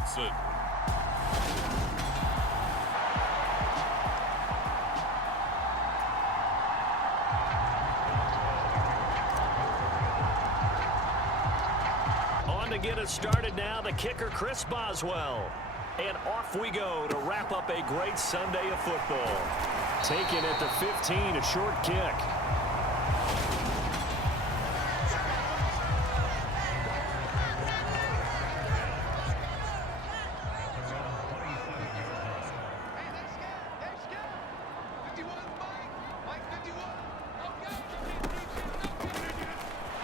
Johnson. On to get us started now, the kicker, Chris Boswell. And off we go to wrap up a great Sunday of football. Taken at the 15, a short kick.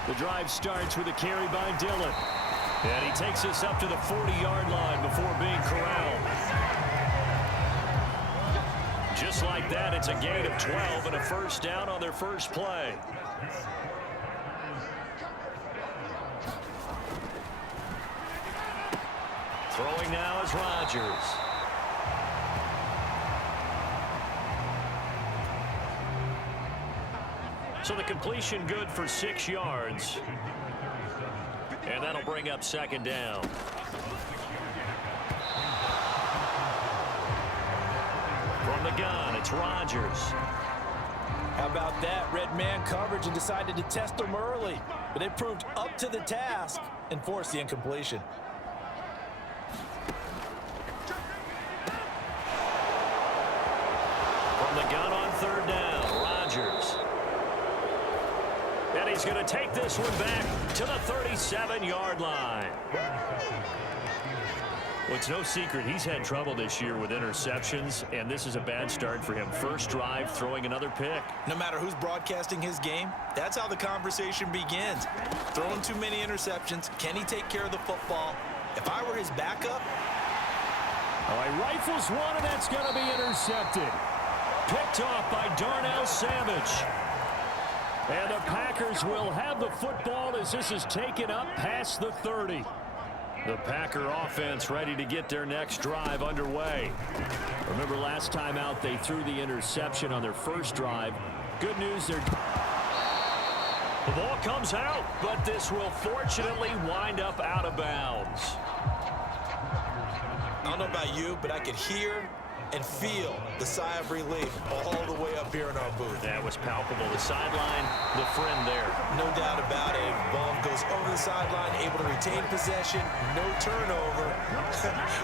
The drive starts with a carry by Dillon. And he takes us up to the 40-yard line before being corralled. Just like that, it's a gain of 12 and a first down on their first play. Throwing now is Rodgers. So the completion good for 6 yards. And that'll bring up second down. From the gun, it's Rodgers. How about that? Red man coverage and decided to test them early. But it proved up to the task and forced the incompletion. From the gun on third down, Rodgers. And he's going to take this one back to the 37-yard line. Well, it's no secret he's had trouble this year with interceptions, and this is a bad start for him. First drive, throwing another pick. No matter who's broadcasting his game, that's how the conversation begins. Throwing too many interceptions, can he take care of the football? If I were his backup. All right, rifles one, and that's going to be intercepted. Picked off by Darnell Savage. And the Packers will have the football as this is taken up past the 30. The Packer offense ready to get their next drive underway. Remember last time out they threw the interception on their first drive. Good news, the ball comes out, but this will fortunately wind up out of bounds. I don't know about you, but I could hear and feel the sigh of relief all the way up here in our booth. That was palpable. The sideline, the friend there. No doubt about it. Ball goes over the sideline, able to retain possession, no turnover.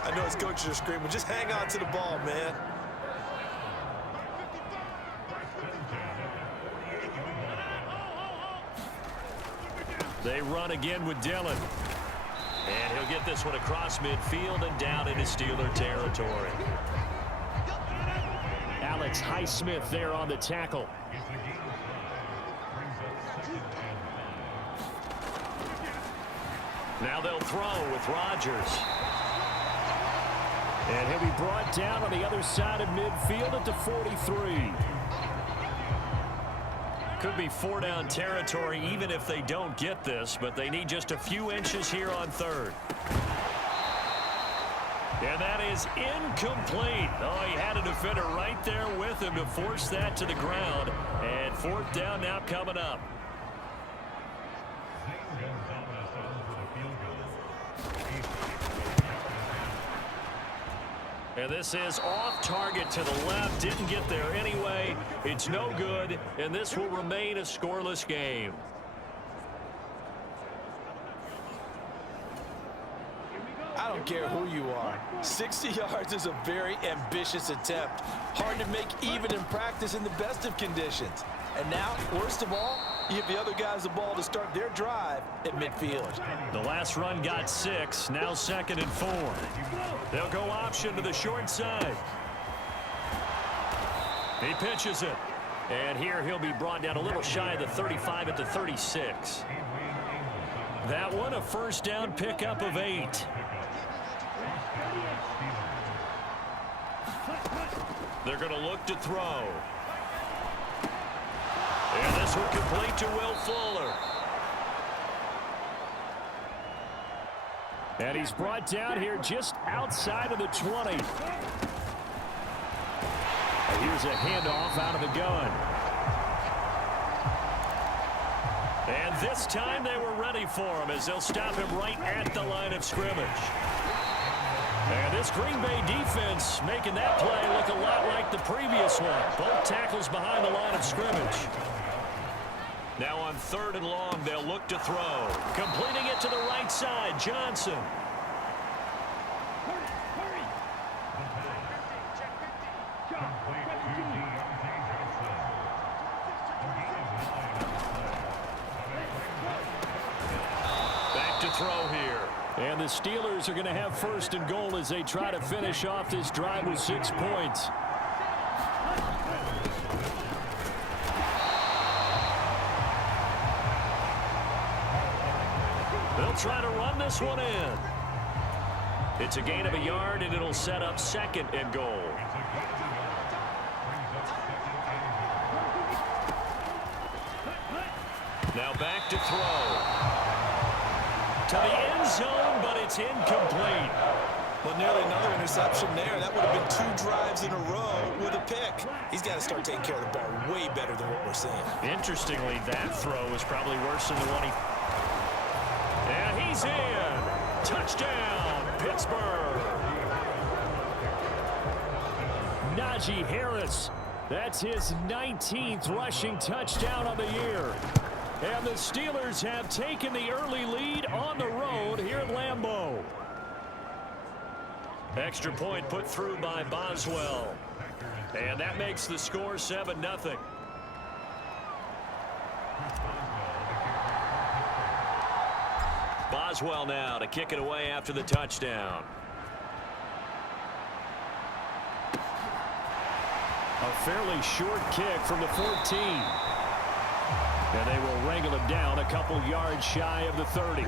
I know his coaches are screaming, just hang on to the ball, man. They run again with Dillon. And he'll get this one across midfield and down into Steeler territory. Alex Highsmith there on the tackle. Now they'll throw with Rodgers. And he'll be brought down on the other side of midfield at the 43. Could be 4-down territory even if they don't get this, but they need just a few inches here on third. And that is incomplete. Oh, he had a defender right there with him to force that to the ground. And fourth down now coming up. And this is off target to the left. Didn't get there anyway. It's no good, and this will remain a scoreless game. I don't care who you are. 60 yards is a very ambitious attempt. Hard to make even in practice in the best of conditions. And now, worst of all, you give the other guys the ball to start their drive at midfield. The last run got 6, now 2nd and 4. They'll go option to the short side. He pitches it. And here he'll be brought down a little shy of the 35 at the 36. That one, a first down pickup of 8. They're going to look to throw. And this will complete to Will Fuller. And he's brought down here just outside of the 20. And here's a handoff out of the gun. And this time they were ready for him as they'll stop him right at the line of scrimmage. And this Green Bay defense making that play look a lot like the previous one. Both tackles behind the line of scrimmage. Now on 3rd and long, they'll look to throw. Completing it to the right side, Johnson. Back to throw here. And the Steelers are going to have 1st and goal as they try to finish off this drive with 6 points. They'll try to run this one in. It's a gain of a yard, and it'll set up 2nd and goal. Now back to throw. To the end zone, but it's incomplete. Well, nearly another interception there. That would have been 2 drives in a row with a pick. He's got to start taking care of the ball way better than what we're seeing. Interestingly, that throw was probably worse than the one he... And he's in. Touchdown, Pittsburgh. Najee Harris. That's his 19th rushing touchdown of the year. And the Steelers have taken the early lead on the road here at Lambeau. Extra point put through by Boswell. And that makes the score 7-0. Boswell now to kick it away after the touchdown. A fairly short kick from the 14. And they will wrangle him down a couple yards shy of the 30.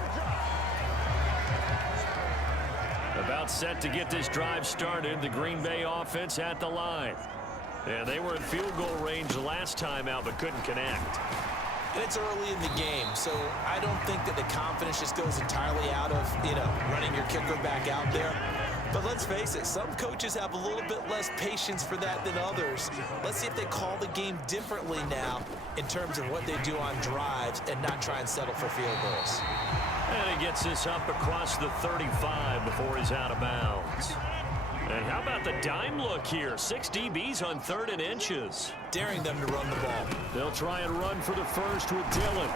About set to get this drive started, the Green Bay offense at the line. And they were in field goal range last time out, but couldn't connect. And it's early in the game, so I don't think that the confidence just goes entirely out of, running your kicker back out there. But let's face it, some coaches have a little bit less patience for that than others. Let's see if they call the game differently now in terms of what they do on drives and not try and settle for field goals. And he gets this up across the 35 before he's out of bounds. And how about the dime look here? 6 DBs on 3rd and inches. Daring them to run the ball. They'll try and run for the first with Dillon.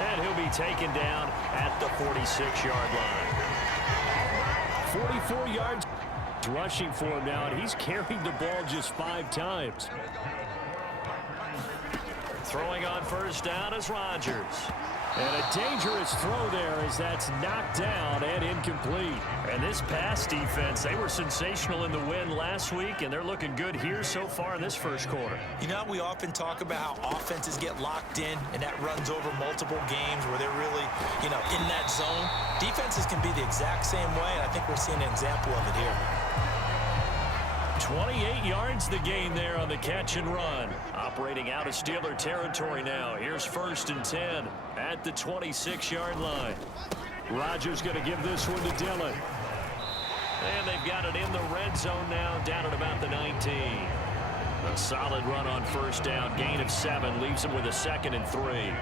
And he'll be taken down at the 46-yard line. 44 yards rushing for him now, and he's carried the ball just 5 times. Throwing on 1st down is Rodgers. And a dangerous throw there as that's knocked down and incomplete. And this pass defense, they were sensational in the win last week, and they're looking good here so far in this first quarter. We often talk about how offenses get locked in, and that runs over multiple games where they're really, in that zone. Defenses can be the exact same way, and I think we're seeing an example of it here. 28 yards the gain there on the catch and run. Operating out of Steeler territory now. Here's 1st and 10 at the 26-yard line. Rodgers going to give this one to Dillon. And they've got it in the red zone now, down at about the 19. A solid run on 1st down. Gain of 7 leaves him with a 2nd and 3.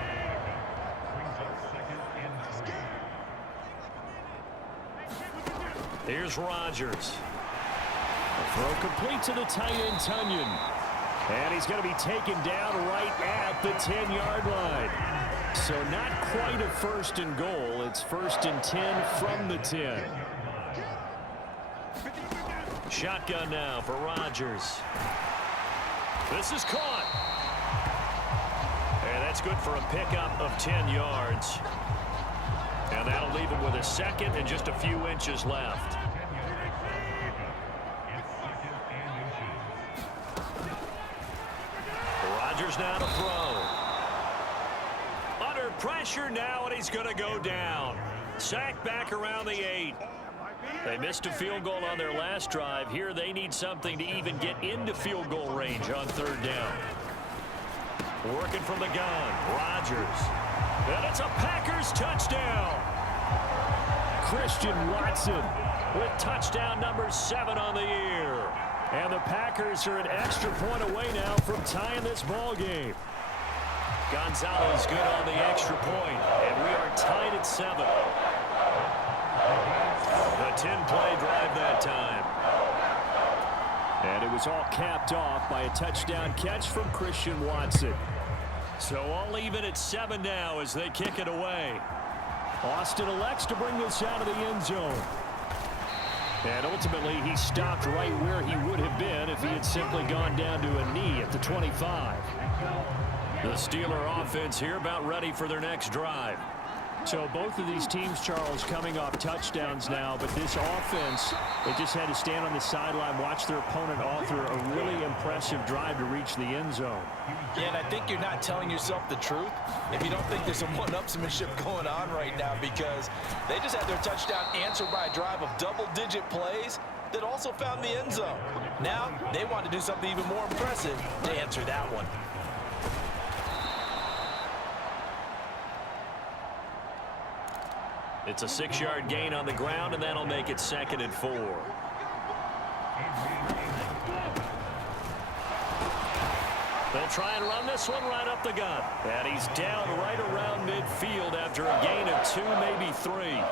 Here's Rodgers. Throw complete to the tight end, Tunyon. And he's going to be taken down right at the 10-yard line. So not quite a 1st and goal. It's 1st and 10 from the 10. Shotgun now for Rodgers. This is caught. And that's good for a pickup of 10 yards. And that'll leave him with a 2nd and just a few inches left. Rodgers now to throw. Under pressure now, and he's going to go down. Sacked back around the 8. They missed a field goal on their last drive. Here they need something to even get into field goal range on 3rd down. Working from the gun, Rodgers. And it's a Packers touchdown. Christian Watson with touchdown number 7 on the year. And the Packers are an extra point away now from tying this ball game. Gonzalez good on the extra point, and we are tied at 7. 10-play drive that time. And it was all capped off by a touchdown catch from Christian Watson. So all even at 7 now as they kick it away. Austin elects to bring this out of the end zone. And ultimately, he stopped right where he would have been if he had simply gone down to a knee at the 25. The Steeler offense here about ready for their next drive. So both of these teams, Charles, coming off touchdowns now, but this offense, they just had to stand on the sideline, watch their opponent author a really impressive drive to reach the end zone. Yeah, and I think you're not telling yourself the truth if you don't think there's some one-upsmanship going on right now, because they just had their touchdown answered by a drive of double-digit plays that also found the end zone. Now they want to do something even more impressive to answer that one. It's a 6-yard gain on the ground, and that'll make it 2nd and 4. They'll try and run this one right up the gut. And he's down right around midfield after a gain of 2, maybe 3.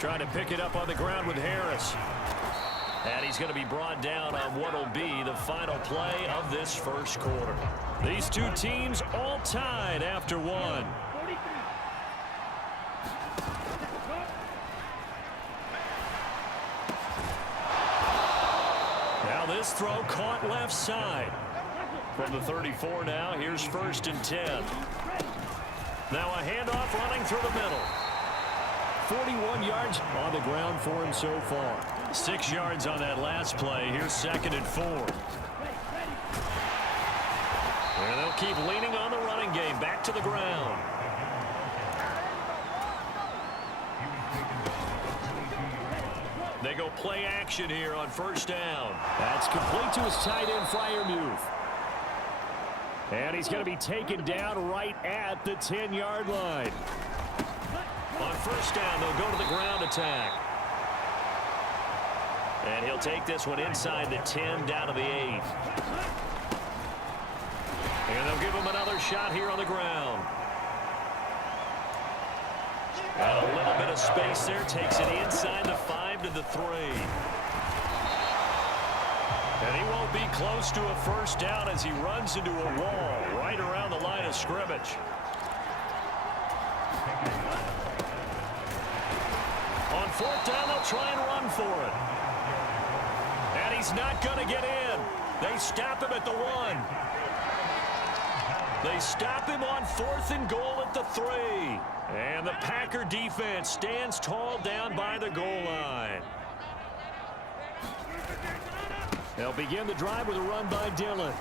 Trying to pick it up on the ground with Harris. And he's going to be brought down on what will be the final play of this first quarter. These two teams all tied after 1. Now this throw caught left side. From the 34 now, here's 1st and 10. Now a handoff running through the middle. 41 yards on the ground for him so far. 6 yards on that last play. Here's 2nd and 4. And they'll keep leaning on the running game. Back to the ground. They go play action here on 1st down. That's complete to his tight end, Freiermuth. And he's going to be taken down right at the 10-yard line. On 1st down, they'll go to the ground attack. And he'll take this one inside the 10 down to the 8. And they'll give him another shot here on the ground. And a little bit of space there. Takes it inside the 5 to the 3. And he won't be close to a 1st down as he runs into a wall right around the line of scrimmage. On 4th down, they'll try and run for it. And he's not going to get in. They stop him at the 1. They stop him on 4th and goal at the 3. And the Packer defense stands tall down by the goal line. They'll begin the drive with a run by Dillon.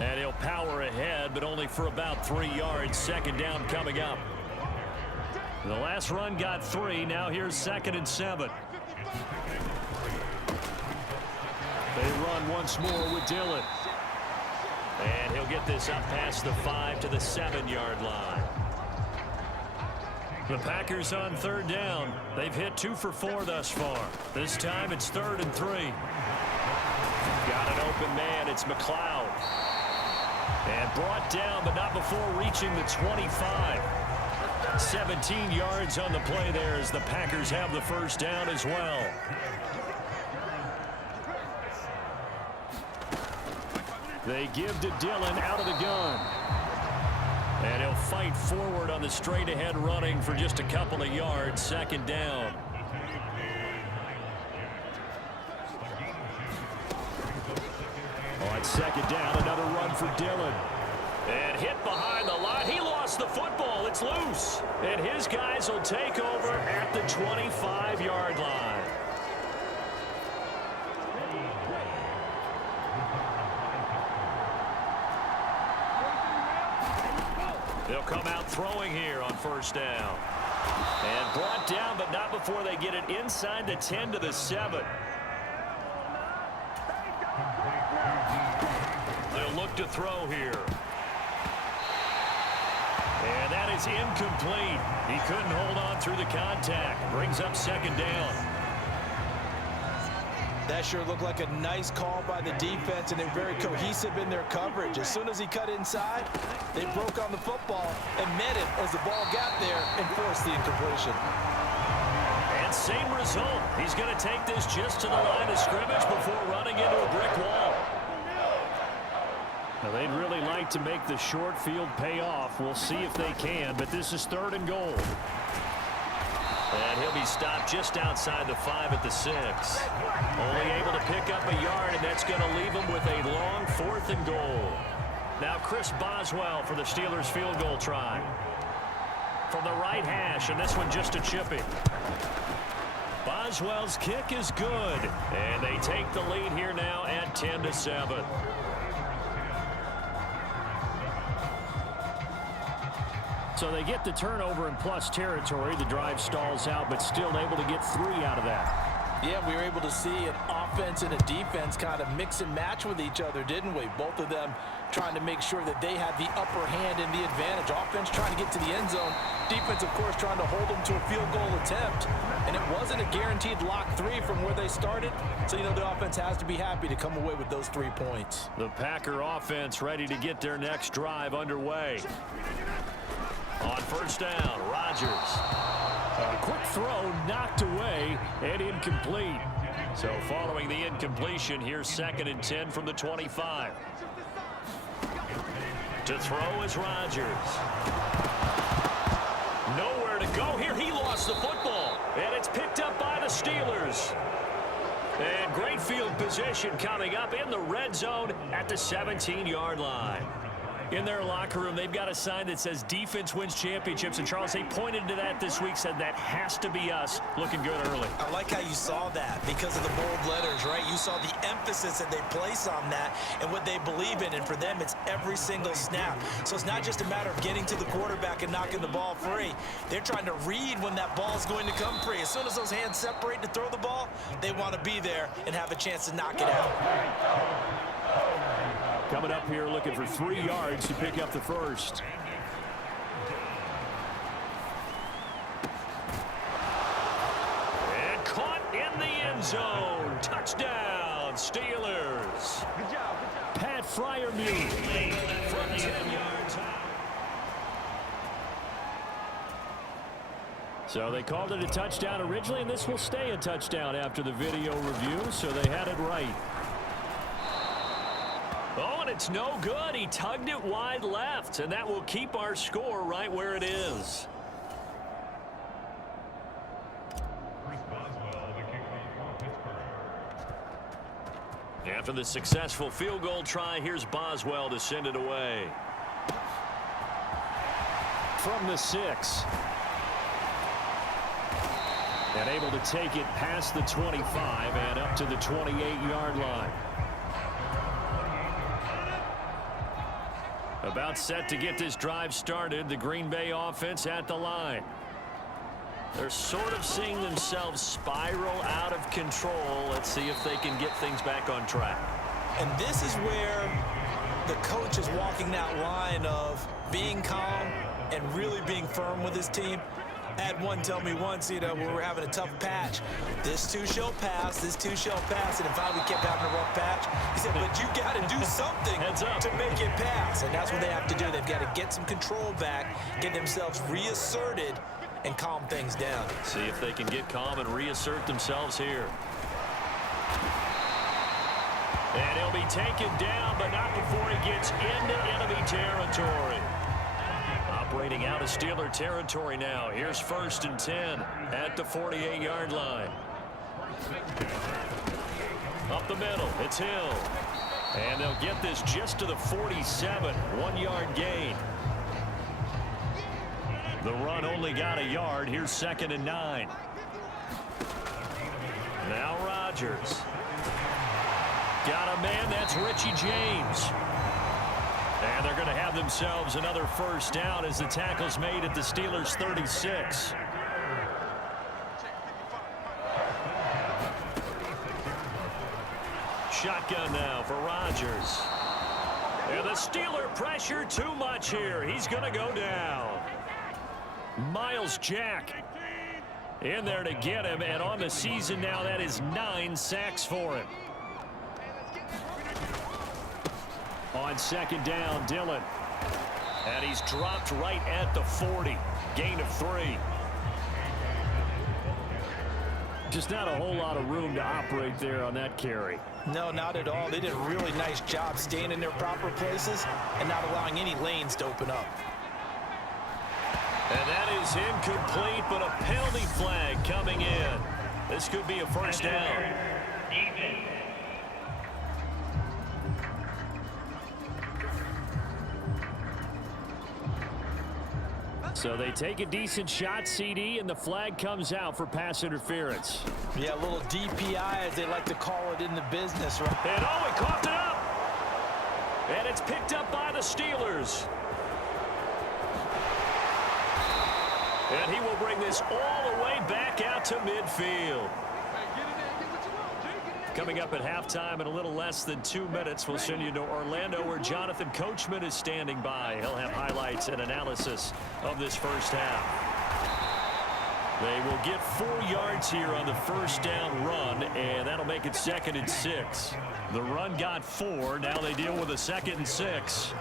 And he'll power ahead, but only for about 3 yards. 2nd down coming up. The last run got 3. Now here's 2nd and 7. They run once more with Dillon. And he'll get this up past the 5 to the 7-yard line. The Packers on 3rd down. They've hit 2 for 4 thus far. This time it's 3rd and 3. Got an open man. It's McLeod. And brought down, but not before reaching the 25. 17 yards on the play there as the Packers have the 1st down as well. They give to Dillon out of the gun. And he'll fight forward on the straight-ahead running for just a couple of yards. 2nd down. On 2nd down, another run for Dillon. And hit behind the line. He lost the football. It's loose. And his guys will take over at the 25-yard line. They'll come out throwing here on 1st down. And brought down, but not before they get it inside the 10 to the 7. They'll look to throw here. And that is incomplete. He couldn't hold on through the contact. Brings up 2nd down. That sure looked like a nice call by the defense, and they're very cohesive in their coverage. As soon as he cut inside, they broke on the football and met it as the ball got there and forced the incompletion. And same result. He's going to take this just to the line of scrimmage before running into a brick wall. Now, they'd really like to make the short field pay off. We'll see if they can, but this is 3rd and goal. And he'll be stopped just outside the 5 at the 6. Only able to pick up a yard, and that's going to leave him with a long 4th and goal. Now Chris Boswell for the Steelers field goal try. From the right hash, and this one just a chipping. Boswell's kick is good, and they take the lead here now at 10-7. So they get the turnover in plus territory. The drive stalls out, but still able to get 3 out of that. Yeah, we were able to see an offense and a defense kind of mix and match with each other, didn't we? Both of them trying to make sure that they had the upper hand and the advantage. Offense trying to get to the end zone. Defense, of course, trying to hold them to a field goal attempt. And it wasn't a guaranteed lock 3 from where they started. So, you know, the offense has to be happy to come away with those 3 points. The Packer offense ready to get their next drive underway. On 1st down, Rodgers. A quick throw knocked away and incomplete. So following the incompletion, here's 2nd and 10 from the 25. To throw is Rodgers. Nowhere to go here. He lost the football. And it's picked up by the Steelers. And great field position coming up in the red zone at the 17-yard line. In their locker room, they've got a sign that says defense wins championships. And Charles, they pointed to that this week, said that has to be us. Looking good early. I like how you saw that because of the bold letters, right? You saw the emphasis that they place on that and what they believe in. And for them, it's every single snap. So it's not just a matter of getting to the quarterback and knocking the ball free. They're trying to read when that ball is going to come free. As soon as those hands separate to throw the ball, they want to be there and have a chance to knock it out. Coming up here looking for 3 yards to pick up the first. And caught in the end zone. Touchdown, Steelers. Good job. Pat Freiermuth from 10 yards out. So they called it a touchdown originally, and this will stay a touchdown after the video review, so they had it right. Oh, and it's no good. He tugged it wide left, and that will keep our score right where it is. After the successful field goal try, here's Boswell to send it away. From the 6. And able to take it past the 25 and up to the 28-yard line. About set to get this drive started. The Green Bay offense at the line. They're sort of seeing themselves spiral out of control. Let's see if they can get things back on track. And this is where the coach is walking that line of being calm and really being firm with his team. I had one tell me once, you know, when we were having a tough patch, this too shall pass, this too shall pass, and in fact we kept having a rough patch. He said, but you got to do something to make it pass, and that's what they have to do. They've got to get some control back, get themselves reasserted, and calm things down. See if they can get calm and reassert themselves here. And he'll be taken down, but not before he gets into enemy territory. Operating out of Steeler territory now. Here's 1st and 10 at the 48-yard line. Up the middle, it's Hill. And they'll get this just to the 47, 1-yard gain. The run only got a yard. Here's 2nd and 9. Now Rodgers. Got a man, that's Richie James. And they're going to have themselves another first down as the tackle's made at the Steelers' 36. Shotgun now for Rodgers. And the Steeler pressure too much here. He's going to go down. Miles Jack in there to get him, and on the season now, that is 9 sacks for him. On second down, Dillon. And he's dropped right at the 40. Gain of 3. Just not a whole lot of room to operate there on that carry. No, not at all. They did a really nice job staying in their proper places and not allowing any lanes to open up. And that is incomplete, but a penalty flag coming in. This could be a first down. So they take a decent shot, CD, and the flag comes out for pass interference. Yeah, a little DPI, as they like to call it in the business, right? And he coughed it up. And it's picked up by the Steelers. And he will bring this all the way back out to midfield. Coming up at halftime in a little less than 2 minutes, we'll send you to Orlando where Jonathan Coachman is standing by. He'll have highlights and analysis of this first half. They will get 4 yards here on the first down run, and that'll make it 2nd and 6. The run got 4. Now they deal with a 2nd and 6.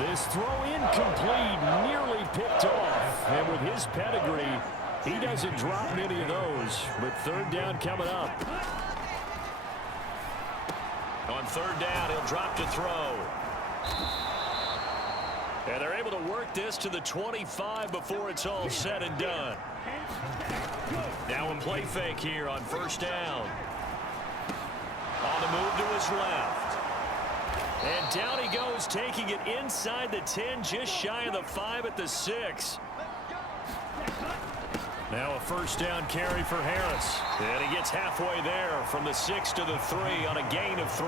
This throw incomplete, nearly picked off. And with his pedigree, he doesn't drop many of those, but 3rd down coming up. On 3rd down, he'll drop to throw. And they're able to work this to the 25 before it's all said and done. Now a play fake here on 1st down. On the move to his left. And down he goes, taking it inside the 10, just shy of the 5 at the 6. Now a 1st down carry for Harris. And he gets halfway there from the 6 to the 3 on a gain of 3.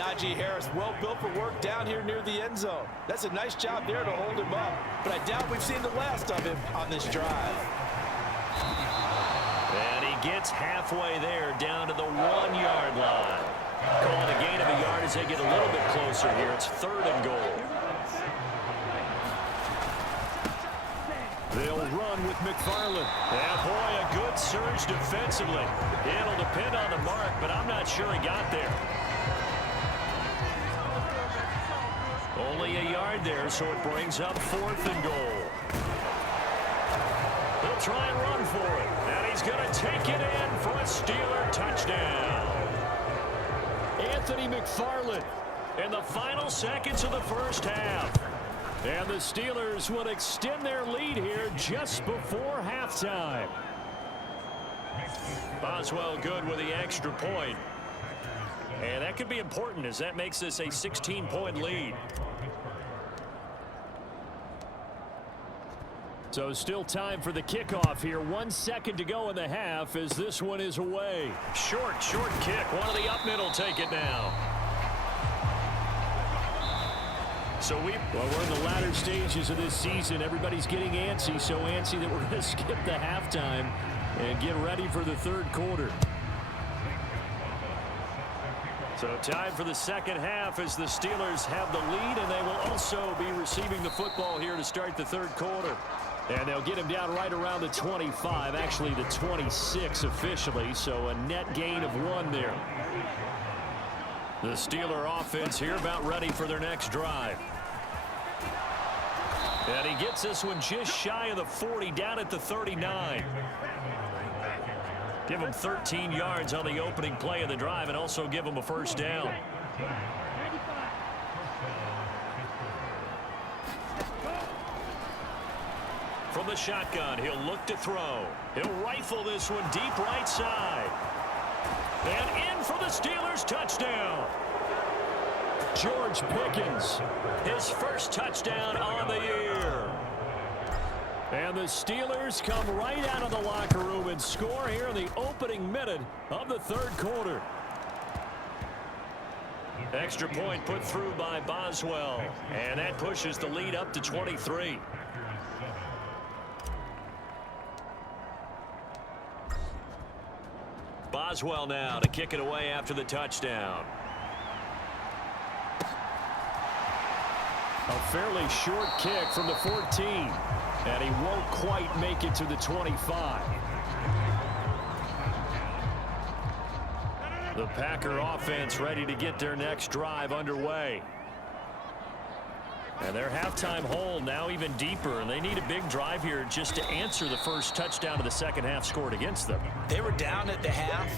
Najee Harris, well built for work down here near the end zone. That's a nice job there to hold him up. But I doubt we've seen the last of him on this drive. And he gets halfway there down to the 1-yard line. Call it a gain of a yard as they get a little bit closer here. It's 3rd and goal. They'll run with McFarland. And boy, a good surge defensively. It'll depend on the mark, but I'm not sure he got there. Only a yard there, so it brings up 4th and goal. He'll try and run for it. And he's going to take it in for a Steeler touchdown. Anthony McFarland in the final seconds of the first half. And the Steelers would extend their lead here just before halftime. Boswell good with the extra point. And that could be important as that makes this a 16-point lead. So still time for the kickoff here. 1 second to go in the half as this one is away. Short kick. One of the up middle take it now. So we're in the latter stages of this season. Everybody's getting antsy, so antsy that we're going to skip the halftime and get ready for the 3rd quarter. So time for the 2nd half as the Steelers have the lead, and they will also be receiving the football here to start the 3rd quarter. And they'll get him down right around the 25, actually the 26 officially, so a net gain of 1 there. The Steeler offense here about ready for their next drive. And he gets this one just shy of the 40, down at the 39. Give him 13 yards on the opening play of the drive and also give him a 1st down. From the shotgun, he'll look to throw. He'll rifle this one deep right side. And in for the Steelers touchdown. George Pickens, his first touchdown on the year. And the Steelers come right out of the locker room and score here in the opening minute of the 3rd quarter. Extra point put through by Boswell. And that pushes the lead up to 23. Boswell now to kick it away after the touchdown. A fairly short kick from the 14. And he won't quite make it to the 25. The Packer offense ready to get their next drive underway. And their halftime hole now even deeper, and they need a big drive here just to answer the first touchdown of the second half scored against them. They were down at the half.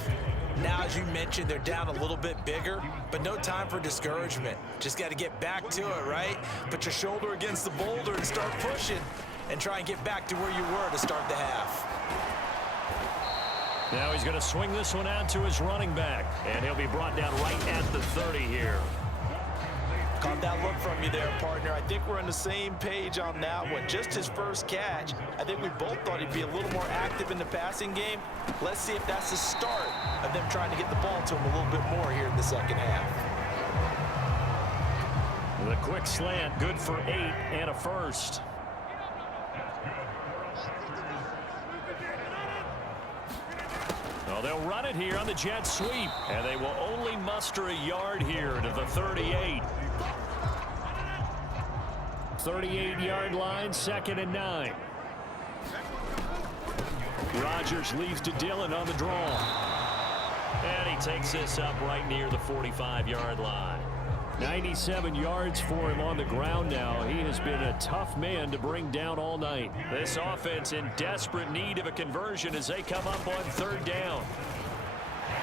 Now, as you mentioned, they're down a little bit bigger, but no time for discouragement. Just got to get back to it, right? Put your shoulder against the boulder and start pushing and try and get back to where you were to start the half. Now he's going to swing this one out to his running back, and he'll be brought down right at the 30 here. Caught that look from you there, partner. I think we're on the same page on that one. Just his first catch. I think we both thought he'd be a little more active in the passing game. Let's see if that's the start of them trying to get the ball to him a little bit more here in the second half. The quick slant, good for 8 and a first. Well, they'll run it here on the jet sweep, and they will only muster a yard here to the 38. 38-yard line, 2nd and 9. Rodgers leaves to Dillon on the draw. And he takes this up right near the 45-yard line. 97 yards for him on the ground now. He has been a tough man to bring down all night. This offense in desperate need of a conversion as they come up on 3rd down.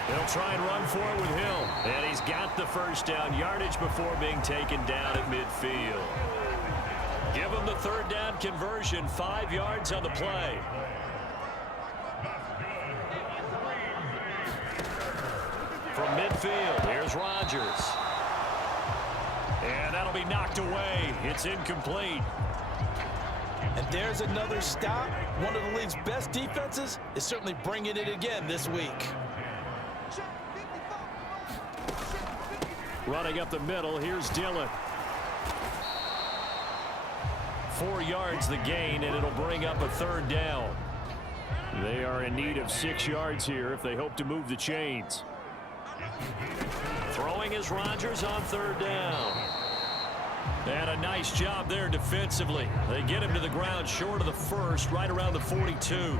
They'll try and run for it with Hill. And he's got the first down yardage before being taken down at midfield. Give him the 3rd down conversion, 5 yards on the play. From midfield, here's Rodgers. And that'll be knocked away. It's incomplete. And there's another stop. One of the league's best defenses is certainly bringing it again this week. Running up the middle, here's Dillon. 4 yards the gain, and it'll bring up a 3rd down. They are in need of 6 yards here if they hope to move the chains. Throwing is Rodgers on 3rd down. And a nice job there defensively. They get him to the ground short of the first, right around the 42.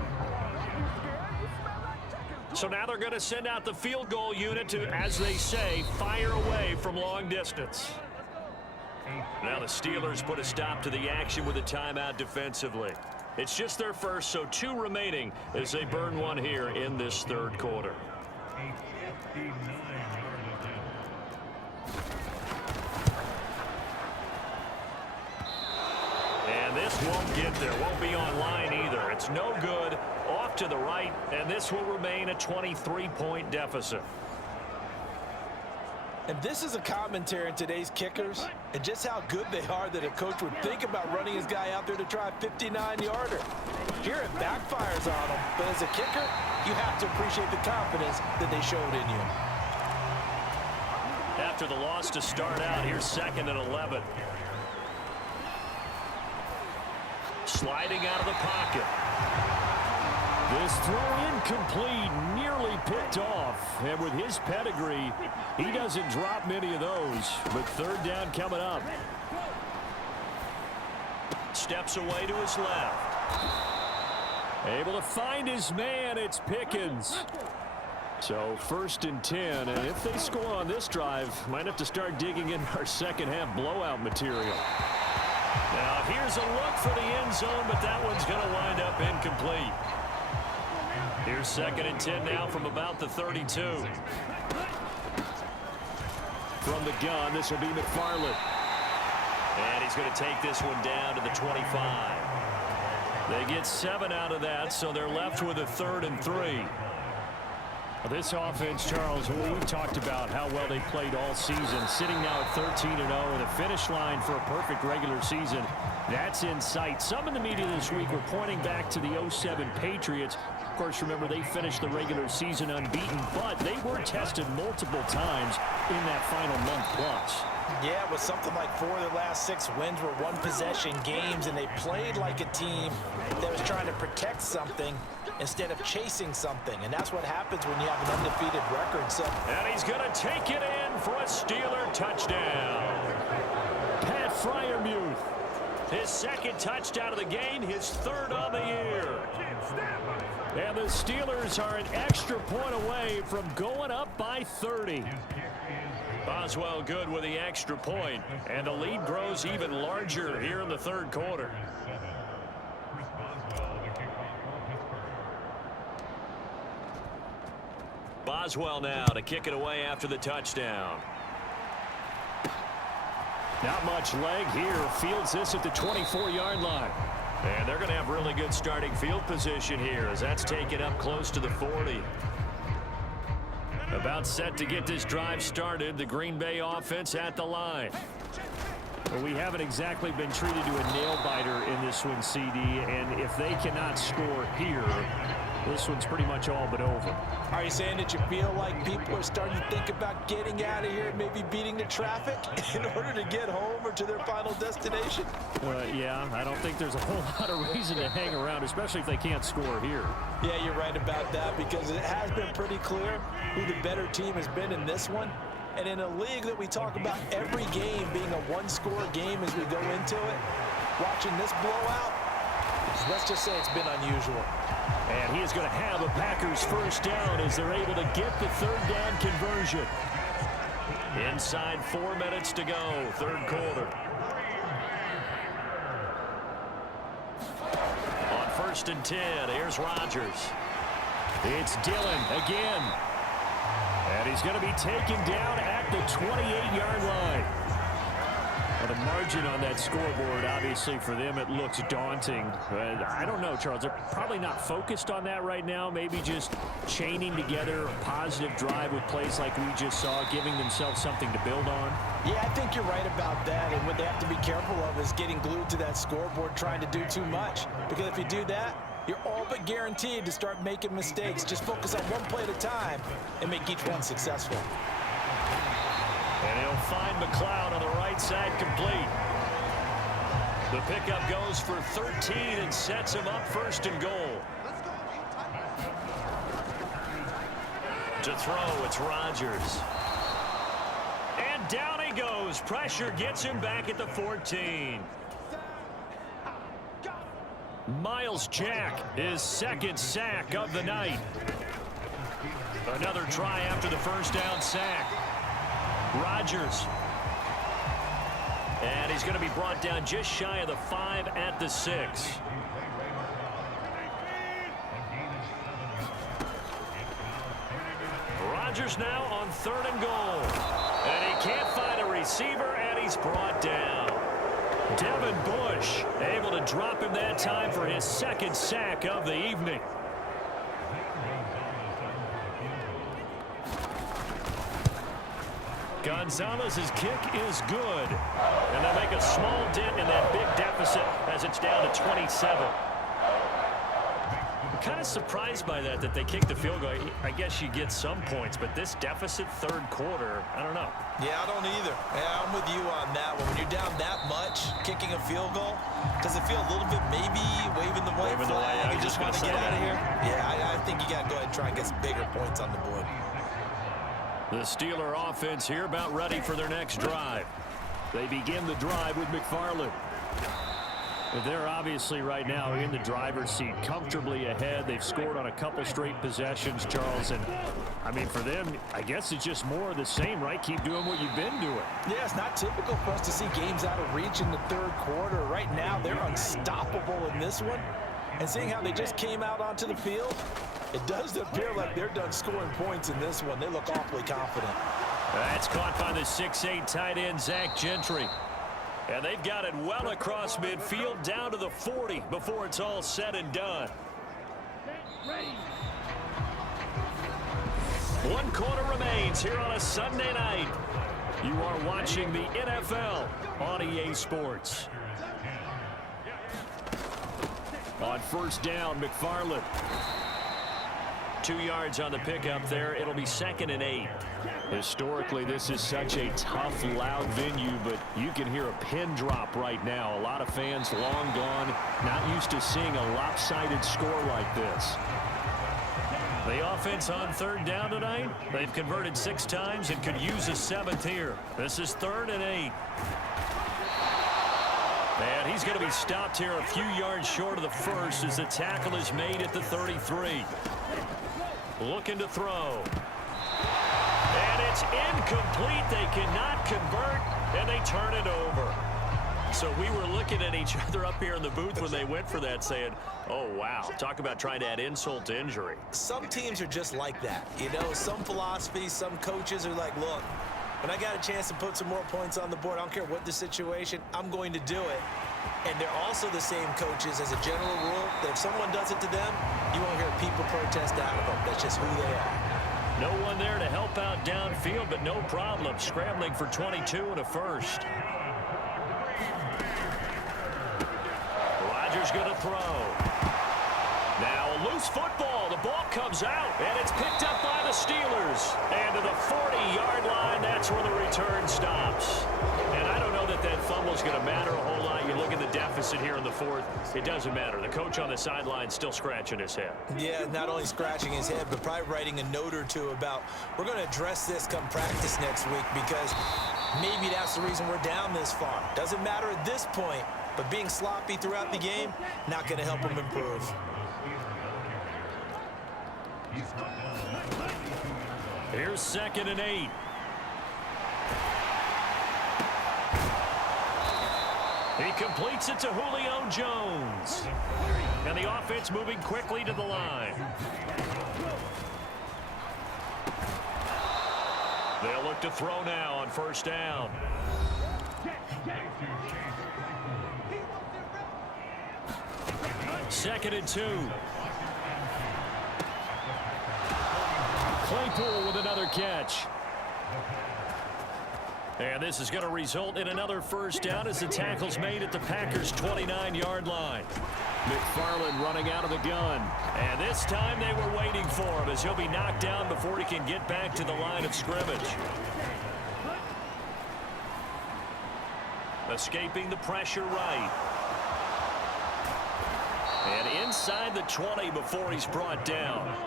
So now they're going to send out the field goal unit to, as they say, fire away from long distance. Now the Steelers put a stop to the action with a timeout defensively. It's just their first, so 2 remaining as they burn one here in this 3rd quarter. And this won't get there, won't be online either. It's no good, off to the right, and this will remain a 23-point deficit. And this is a commentary on today's kickers and just how good they are that a coach would think about running his guy out there to try a 59-yarder. Here it backfires on him, but as a kicker, you have to appreciate the confidence that they showed in you. After the loss to start out, here's 2nd and 11. Sliding out of the pocket. This throw incomplete, nearly picked off. And with his pedigree, he doesn't drop many of those. But 3rd down coming up. Steps away to his left. Able to find his man, it's Pickens. So 1st and 10, and if they score on this drive, might have to start digging in our second half blowout material. Now here's a look for the end zone, but that one's going to wind up incomplete. Here's 2nd and 10 now from about the 32. From the gun, this will be McFarland. And he's going to take this one down to the 25. They get 7 out of that, so they're left with a 3rd and 3. This offense, Charles, we've talked about how well they played all season, sitting now at 13-0 with a finish line for a perfect regular season. That's in sight. Some in the media this week were pointing back to the 07 Patriots. Of course, remember, they finished the regular season unbeaten, but they were tested multiple times in that final month plus. Yeah, it was something like 4 of their last 6 wins were one-possession games, and they played like a team that was trying to protect something instead of chasing something. And that's what happens when you have an undefeated record. So, and he's going to take it in for a Steeler touchdown. Pat Freiermuth. His second touchdown of the game, his third on the year. And the Steelers are an extra point away from going up by 30. Boswell good with the extra point, and the lead grows even larger here in the third quarter. Boswell now to kick it away after the touchdown. Not much leg here. Fields this at the 24-yard line. And they're going to have really good starting field position here as that's taken up close to the 40. About set to get this drive started. The Green Bay offense at the line. Well, we haven't exactly been treated to a nail-biter in this one, CD. And if they cannot score here, this one's pretty much all but over. Are you saying that you feel like people are starting to think about getting out of here and maybe beating the traffic in order to get home or to their final destination? Yeah, I don't think there's a whole lot of reason to hang around, especially if they can't score here. Yeah, you're right about that because it has been pretty clear who the better team has been in this one. And in a league that we talk about every game being a one-score game as we go into it, watching this blowout, let's just say it's been unusual. And he is going to have a Packers first down as they're able to get the third down conversion. Inside 4 minutes to go, third quarter. On 1st and 10, here's Rodgers. It's Dillon again. And he's going to be taken down at the 28-yard line. Well, the margin on that scoreboard, obviously, for them, it looks daunting. I don't know, Charles. They're probably not focused on that right now. Maybe just chaining together a positive drive with plays like we just saw, giving themselves something to build on. Yeah, I think you're right about that. And what they have to be careful of is getting glued to that scoreboard trying to do too much. Because if you do that, you're all but guaranteed to start making mistakes. Just focus on one play at a time and make each one successful. And he'll find McLeod on the right side complete. The pickup goes for 13 and sets him up 1st and goal. To throw, it's Rodgers. And down he goes. Pressure gets him back at the 14. Miles Jack, his second sack of the night. Another try after the first down sack. Rodgers. And he's going to be brought down just shy of the 5 at the 6. Rodgers now on 3rd and goal. And he can't find a receiver, and he's brought down. Devin Bush able to drop him that time for his second sack of the evening. Gonzalez's kick is good. And they make a small dent in that big deficit as it's down to 27. I'm kind of surprised by that they kicked the field goal. I guess you get some points, but this deficit third quarter, I don't know. Yeah, I don't either. Yeah, I'm with you on that one. When you're down that much, kicking a field goal, does it feel a little bit maybe waving the white flag? I You just want to get out of here? Yeah, I think you got to go ahead and try and get some bigger points on the board. The Steeler offense here about ready for their next drive. They begin the drive with McFarland. They're obviously right now in the driver's seat, comfortably ahead. They've scored on a couple straight possessions, Charles. And, I mean, for them, I guess it's just more of the same, right? Keep doing what you've been doing. Yeah, it's not typical for us to see games out of reach in the third quarter. Right now, they're unstoppable in this one. And seeing how they just came out onto the field, it does appear like they're done scoring points in this one. They look awfully confident. That's caught by the 6'8" tight end, Zach Gentry. And they've got it well across midfield down to the 40 before it's all said and done. 1 quarter remains here on a Sunday night. You are watching the NFL on EA Sports. On 1st down, McFarland. 2 yards on the pickup there. It'll be 2nd and 8. Historically, this is such a tough, loud venue, but you can hear a pin drop right now. A lot of fans long gone, not used to seeing a lopsided score like this. The offense on 3rd down tonight, they've converted 6 times and could use a 7th here. This is 3rd and 8. And he's going to be stopped here a few yards short of the first as the tackle is made at the 33. Looking to throw. And it's incomplete. They cannot convert, and they turn it over. So we were looking at each other up here in the booth when they went for that saying, oh, wow, talk about trying to add insult to injury. Some teams are just like that. You know, some philosophies, some coaches are like, look, when I got a chance to put some more points on the board, I don't care what the situation, I'm going to do it. And they're also the same coaches as a general rule that if someone does it to them, you won't hear people protest out of them. That's just who they are. No one there to help out downfield, but no problem. Scrambling for 22 and a first. Rodgers going to throw. Now a loose football. The ball comes out, and it's picked up by the Steelers. And to the 40-yard line, that's where the return stops. And I don't know that that fumble is going to matter a whole lot. You look at the deficit here in the fourth. It doesn't matter. The coach on the sideline still scratching his head. Yeah, not only scratching his head, but probably writing a note or two about we're going to address this come practice next week because maybe that's the reason we're down this far. Doesn't matter at this point, but being sloppy throughout the game, not going to help him improve. Here's 2nd and 8. He completes it to Julio Jones. And the offense moving quickly to the line. They'll look to throw now on 1st down. Second and 2. Claypool with another catch. And this is going to result in another 1st down as the tackle's made at the Packers' 29-yard line. McFarland running out of the gun. And this time they were waiting for him as he'll be knocked down before he can get back to the line of scrimmage. Escaping the pressure right. And inside the 20 before he's brought down.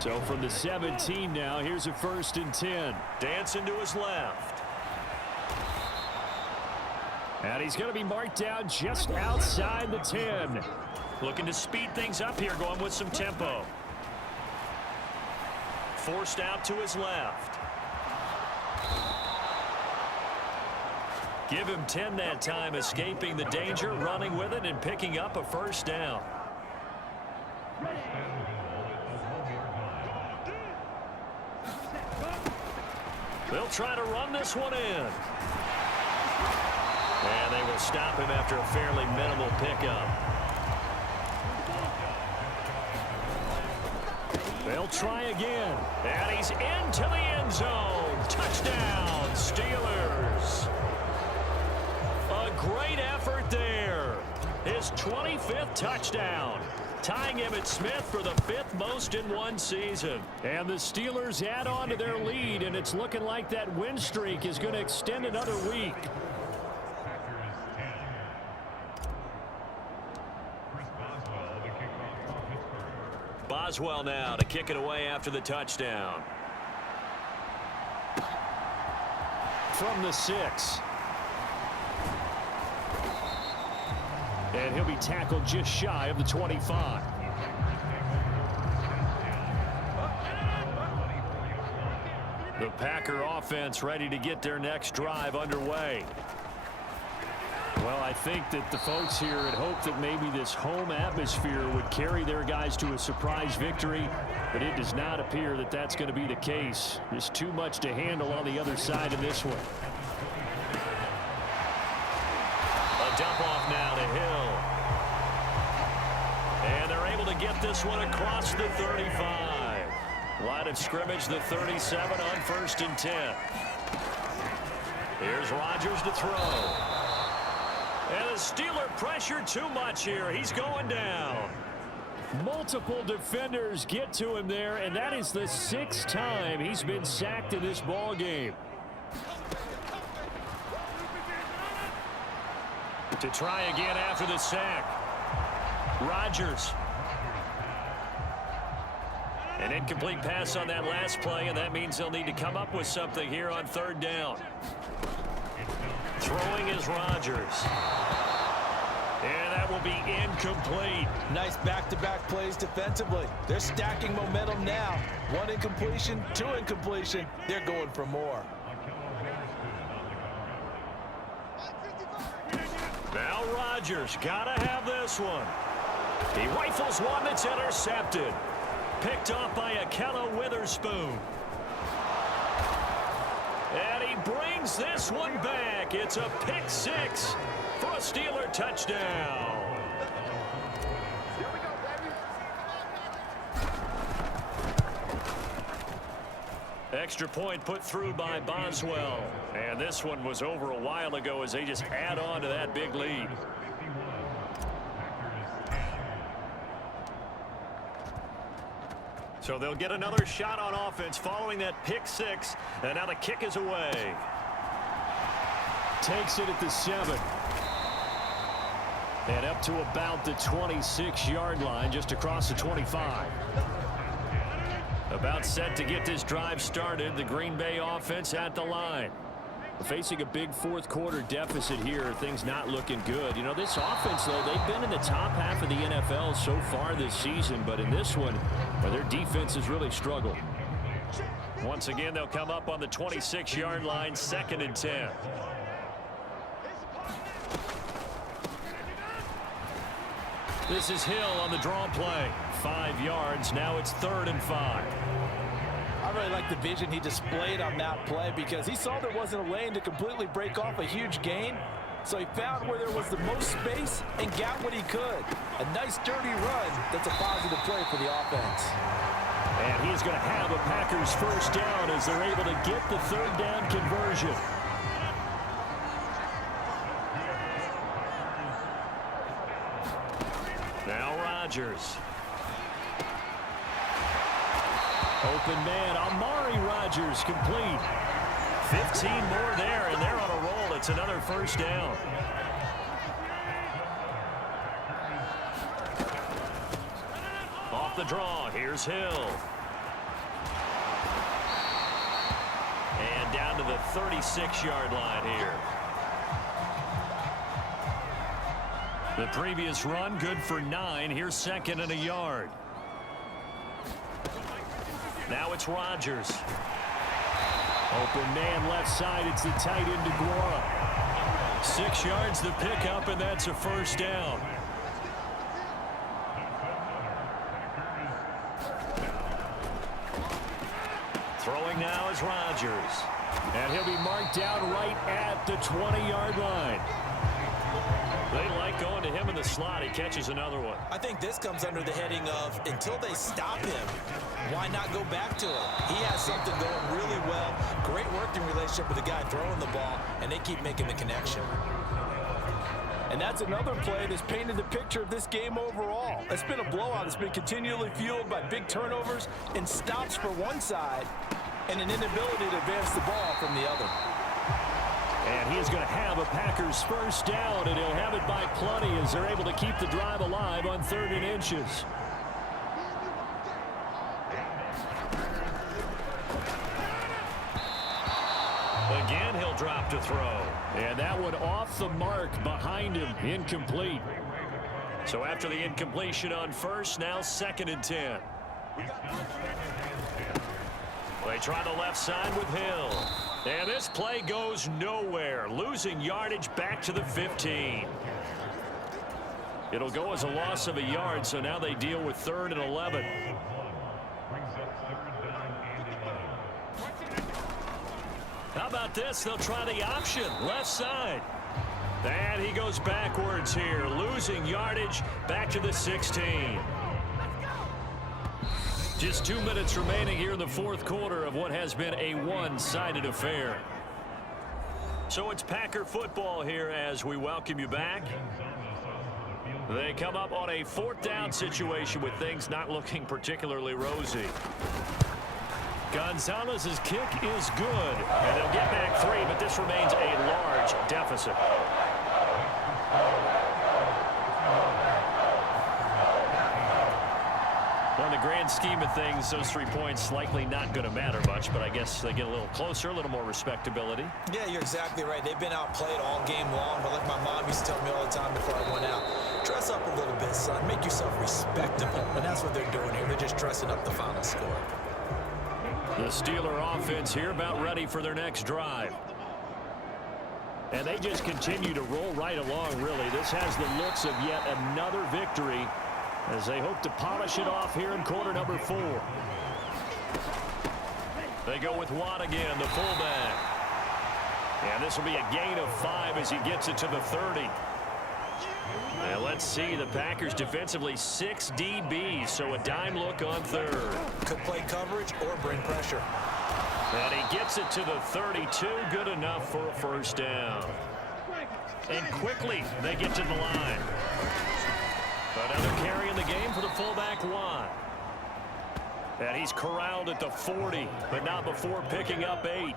So from the 17 now, here's a 1st and 10. Dancing to his left. And he's going to be marked down just outside the 10. Looking to speed things up here, going with some tempo. Forced out to his left. Give him 10 that time, escaping the danger, running with it, and picking up a 1st down. They'll try to run this one in. And they will stop him after a fairly minimal pickup. They'll try again. And he's into the end zone. Touchdown, Steelers. A great effort there. His 25th touchdown. Tying Emmitt Smith for the 5th most in one season. And the Steelers add on to their lead, and it's looking like that win streak is going to extend another week. Boswell now to kick it away after the touchdown. From the 6. And he'll be tackled just shy of the 25. The Packer offense ready to get their next drive underway. Well, I think that the folks here had hoped that maybe this home atmosphere would carry their guys to a surprise victory, but it does not appear that that's going to be the case. There's too much to handle on the other side of this one. A dump off now to Hill. And they're able to get this one across the 35. Line of scrimmage, the 37 on 1st and 10. Here's Rodgers to throw. And the Steeler pressure too much here. He's going down. Multiple defenders get to him there, and that is the 6th time he's been sacked in this ball game. To try again after the sack. Rodgers. An incomplete pass on that last play, and that means they'll need to come up with something here on 3rd down. Throwing is Rodgers. And that will be incomplete. Nice back-to-back plays defensively. They're stacking momentum now. One incompletion, two incompletion. They're going for more. Now Rodgers gotta have this one. He rifles one that's intercepted. Picked off by Akella Witherspoon. And he brings this one back. It's a pick six for a Steeler touchdown. Extra point put through by Boswell. And this one was over a while ago as they just add on to that big lead. So they'll get another shot on offense following that pick six. And now the kick is away. Takes it at the 7. And up to about the 26-yard line, just across the 25. About set to get this drive started. The Green Bay offense at the line. Facing a big fourth quarter deficit here. Things not looking good. You know, this offense, though, they've been in the top half of the NFL so far this season. But in this one, well, their defense has really struggled. Once again, they'll come up on the 26-yard line, 2nd and 10. This is Hill on the draw play. 5 yards. Now it's 3rd and 5. I really like the vision he displayed on that play because he saw there wasn't a lane to completely break off a huge gain. So he found where there was the most space and got what he could. A nice dirty run that's a positive play for the offense. And he's going to have a Packers first down as they're able to get the 3rd down conversion. Now Rodgers. Open man, Amari Rodgers complete. 15 more there, and they're on a roll. It's another first down. Off the draw, here's Hill. And down to the 36-yard line here. The previous run, good for 9. Here's 2nd and a yard. Now it's Rodgers. Open man left side. It's the tight end DeGuara. 6 yards the pickup, and that's a first down. Throwing now is Rodgers. And he'll be marked down right at the 20-yard line. They like going to him in the slot. He catches another one. I think this comes under the heading of until they stop him, why not go back to him? He has something going really well. Great working relationship with the guy throwing the ball, and they keep making the connection. And that's another play that's painted the picture of this game overall. It's been a blowout. It's been continually fueled by big turnovers and stops for one side and an inability to advance the ball from the other. And he is going to have a Packers first down, and he'll have it by plenty as they're able to keep the drive alive on 3rd and inches. Again, he'll drop to throw. And that one off the mark behind him, incomplete. So after the incompletion on first, now 2nd and 10. They try the left side with Hill. And this play goes nowhere. Losing yardage back to the 15. It'll go as a loss of a yard, so now they deal with 3rd and 11. How about this? They'll try the option. Left side. And he goes backwards here. Losing yardage back to the 16. Just 2 minutes remaining here in the fourth quarter of what has been a one-sided affair. So it's Packer football here as we welcome you back. They come up on a 4th down situation with things not looking particularly rosy. Gonzalez's kick is good, and they'll get back 3, but this remains a large deficit. When the grand scheme of things, those 3 points likely not going to matter much, but I guess they get a little closer, a little more respectability. Yeah, you're exactly right. They've been outplayed all game long, but like my mom used to tell me all the time before I went out, dress up a little bit, son. Make yourself respectable. And that's what they're doing here. They're just dressing up the final score. The Steeler offense here about ready for their next drive. And they just continue to roll right along, really. This has the looks of yet another victory as they hope to polish it off here in quarter number 4. They go with Watt again, the fullback. And this will be a gain of 5 as he gets it to the 30. And let's see, the Packers defensively 6 DBs, so a dime look on third. Could play coverage or bring pressure. And he gets it to the 32, good enough for a first down. And quickly, they get to the line. Another carry in the game for the fullback, Watt. And he's corralled at the 40, but not before picking up 8.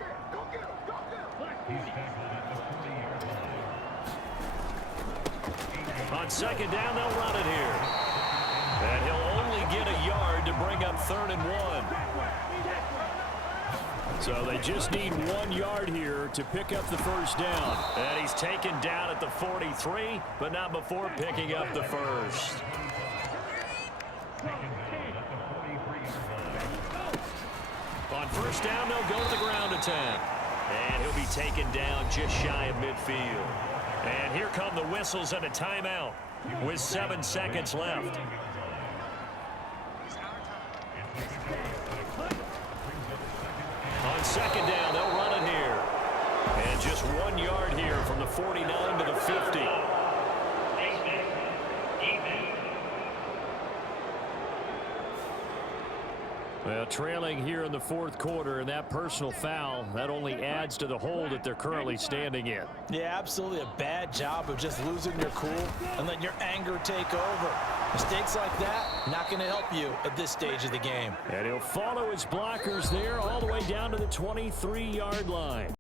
On second down, they'll run it here. And he'll only get a yard to bring up 3rd and 1. So they just need 1 yard here to pick up the first down. And he's taken down at the 43, but not before picking up the first. On first down, they'll go to the ground attempt. And he'll be taken down just shy of midfield. And here come the whistles and a timeout with 7 seconds left. On second down, they'll run it here. And just 1 yard here from the 49 to the 50. Well, trailing here in the 4th quarter, and that personal foul, that only adds to the hole that they're currently standing in. Yeah, absolutely a bad job of just losing your cool and letting your anger take over. Mistakes like that, not going to help you at this stage of the game. And he'll follow his blockers there all the way down to the 23-yard line.